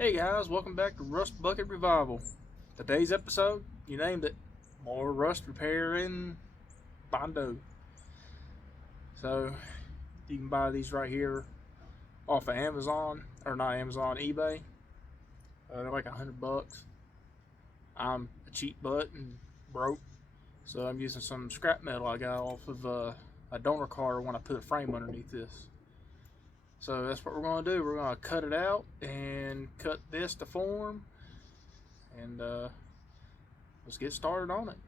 Hey guys, welcome back to Rust Bucket Revival. Today's episode, you named it, more rust repair in Bondo. So, you can buy these right here off of Amazon, or not Amazon, eBay. They're like $100. I'm a cheap butt and broke, so I'm using some scrap metal I got off of a donor card when I put a frame underneath this. So that's what we're going to do. We're going to cut it out and cut this to form, and let's get started on it.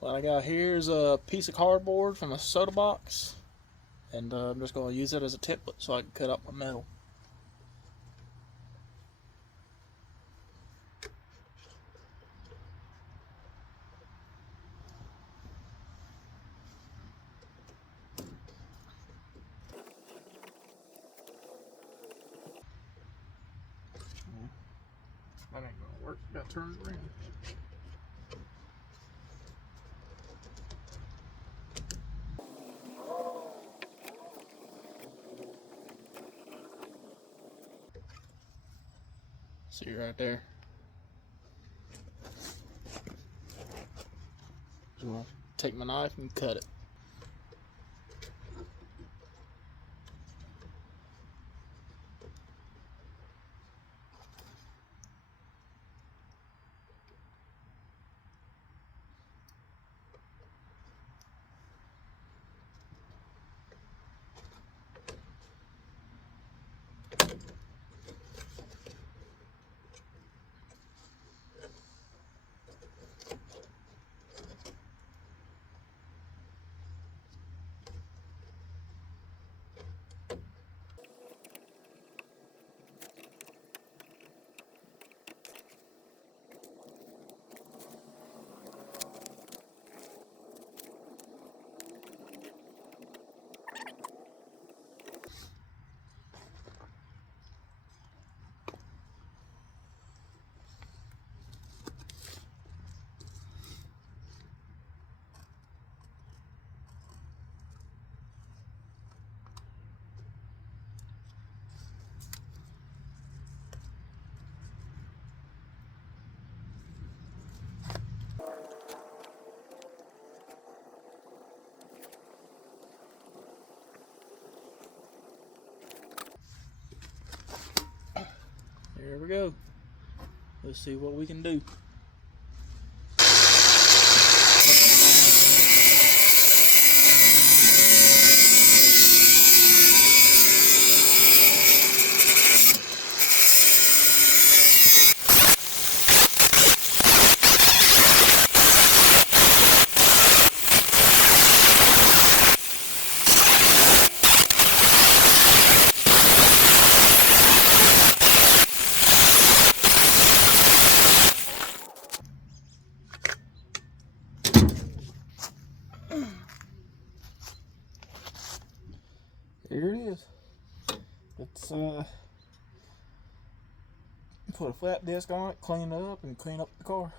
What I got here is a piece of cardboard from a soda box, and I'm just going to use it as a template so I can cut up my metal. That ain't going to work. Got to turn it around. See right there. Just gonna take my knife and cut it. There we go. Let's see what we can do. Here it is. Let's put a flat disc on it, clean it up, and clean up the car.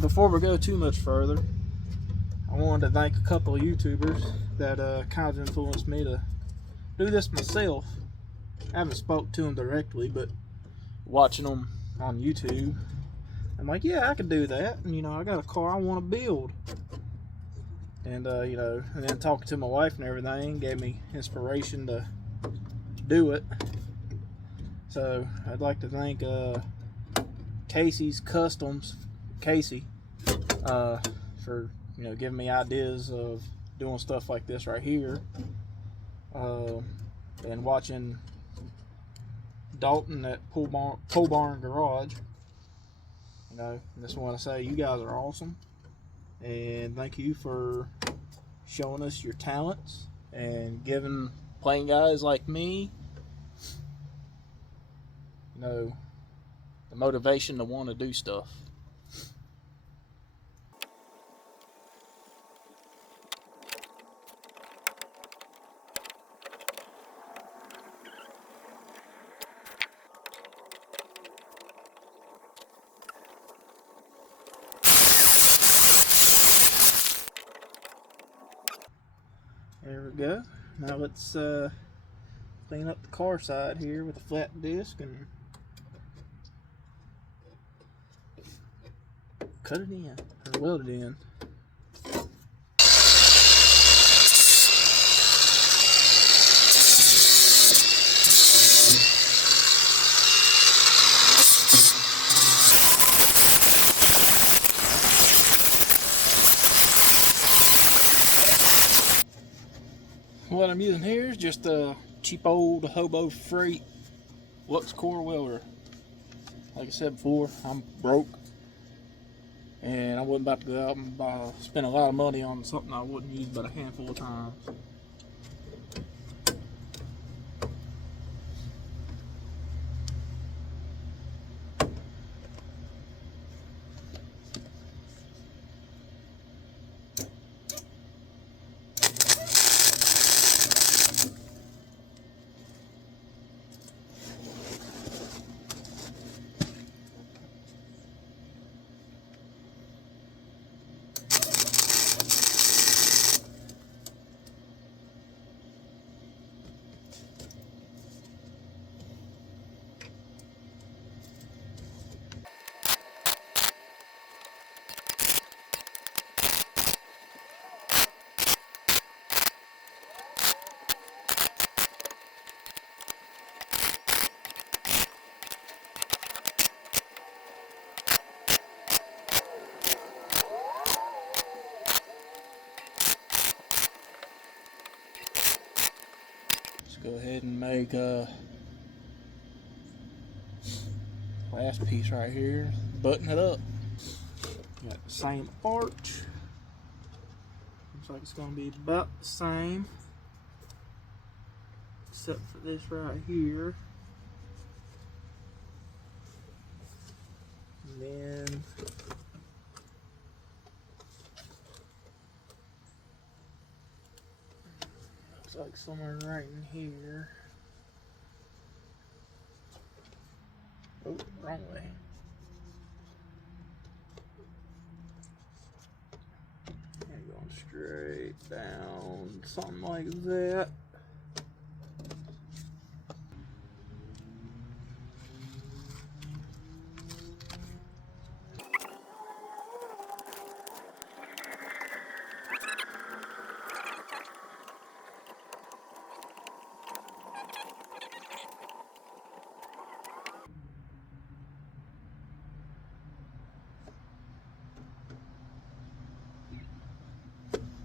before we go too much further, I wanted to thank a couple of YouTubers that kind of influenced me to do this myself. I haven't spoke to them directly, but watching them on YouTube, I'm like, yeah, I could do that. And, you know, I got a car I want to build. And, you know, and then talking to my wife and everything gave me inspiration to do it. So I'd like to thank Casey's Customs, Casey, for, you know, giving me ideas of doing stuff like this right here. And watching Dalton at Pole Barn Garage. You know, I just want to say you guys are awesome, and thank you for showing us your talents and giving plain guys like me, you know, the motivation to want to do stuff. There we go. Now let's clean up the car side here with a flat disc and cut it in, or weld it in. What I'm using here is just a cheap old Hobo Freight Lux Core welder. Like I said before, I'm broke, and I wasn't about to go out and spend a lot of money on something I wouldn't use but a handful of times. Go ahead and make a last piece right here, button it up. Got the same arch, looks like it's going to be about the same except for this right here, and then like somewhere right in here. Oh, wrong way. And going straight down, something like that.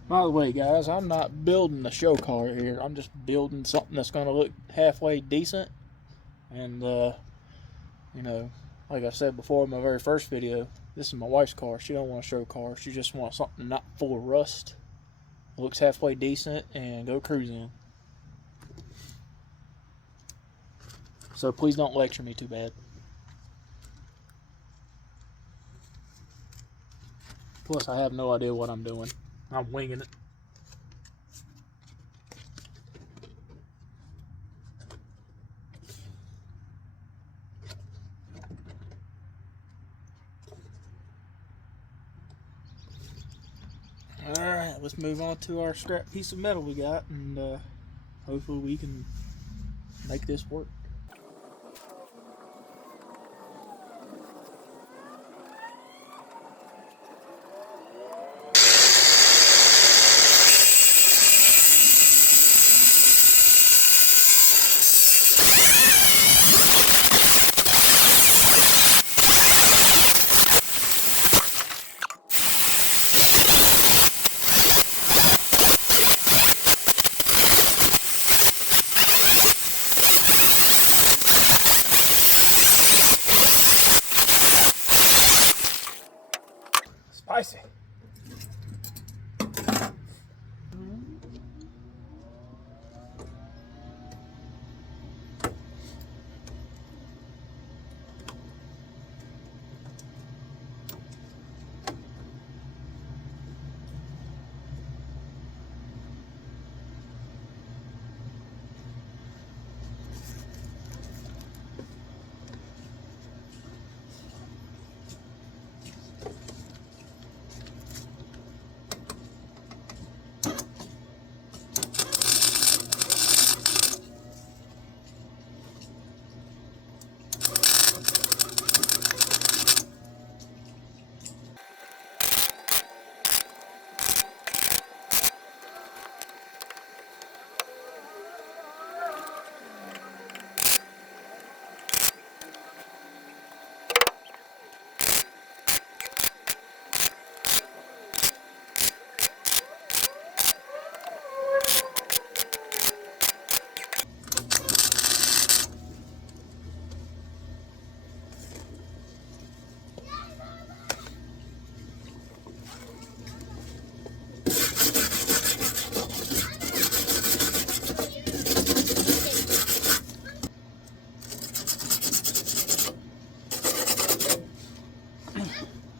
By the way, guys, I'm not building a show car here. I'm just building something that's going to look halfway decent. And, you know, like I said before in my very first video, this is my wife's car. She don't want a show car. She just wants something not full of rust. Looks halfway decent and go cruising. So please don't lecture me too bad. Plus, I have no idea what I'm doing. I'm winging it. Alright, let's move on to our scrap piece of metal we got, and hopefully we can make this work. Spicy.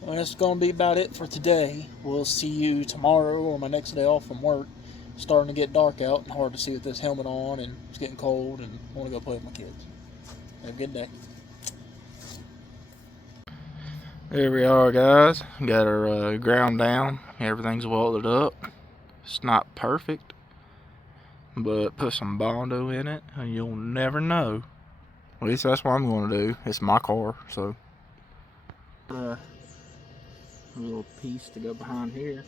Well, that's going to be about it for today. We'll see you tomorrow or my next day off from work. It's starting to get dark out and hard to see with this helmet on, and it's getting cold, and I want to go play with my kids. Have a good day. There we are, guys. Got our ground down. Everything's welded up. It's not perfect, but put some Bondo in it and you'll never know. At least that's what I'm going to do. It's my car, so. A little piece to go behind here.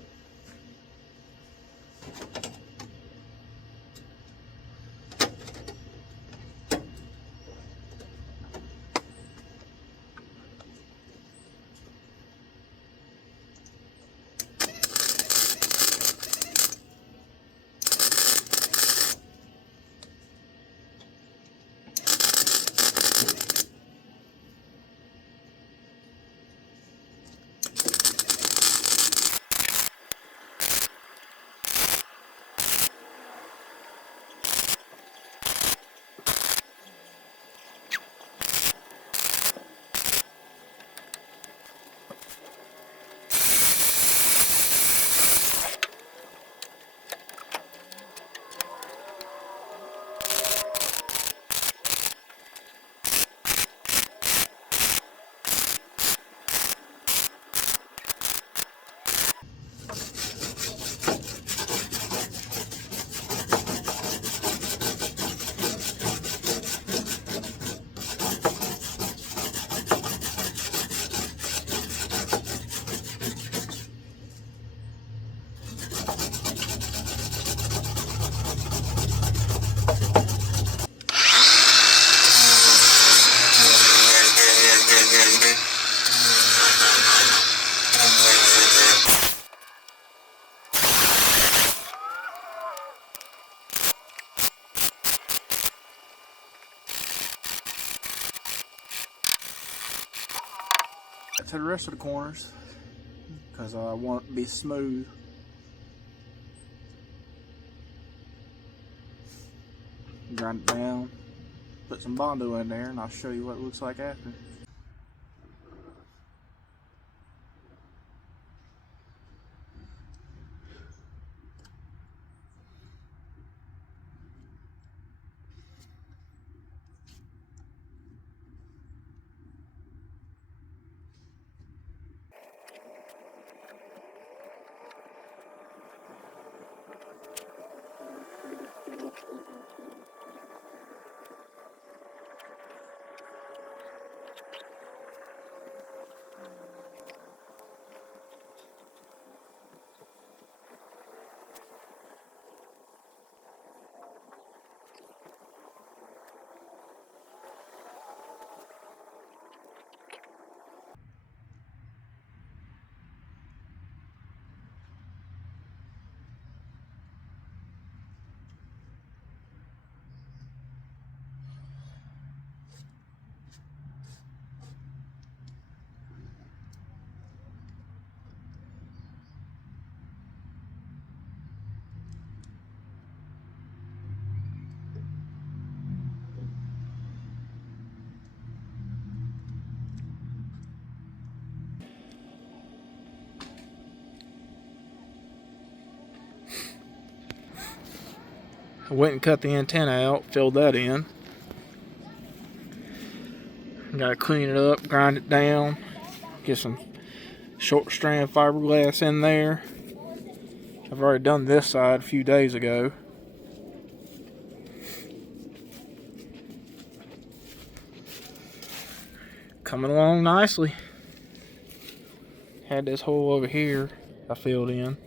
To the rest of the corners because I want it to be smooth. Grind it down, put some Bondo in there, and I'll show you what it looks like after. I went and cut the antenna out, filled that in. Gotta clean it up, grind it down, get some short strand fiberglass in there. I've already done this side a few days ago. Coming along nicely. Had this hole over here I filled in.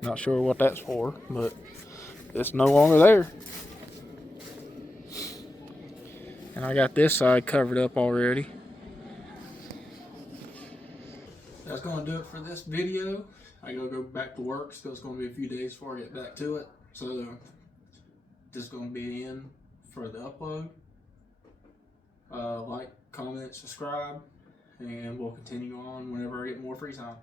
Not sure what that's for, but it's no longer there. And I got this side covered up already. That's going to do it for this video. I gotta go back to work, so it's going to be a few days before I get back to it. So this is going to be in for the upload. Like, comment, subscribe, and we'll continue on whenever I get more free time.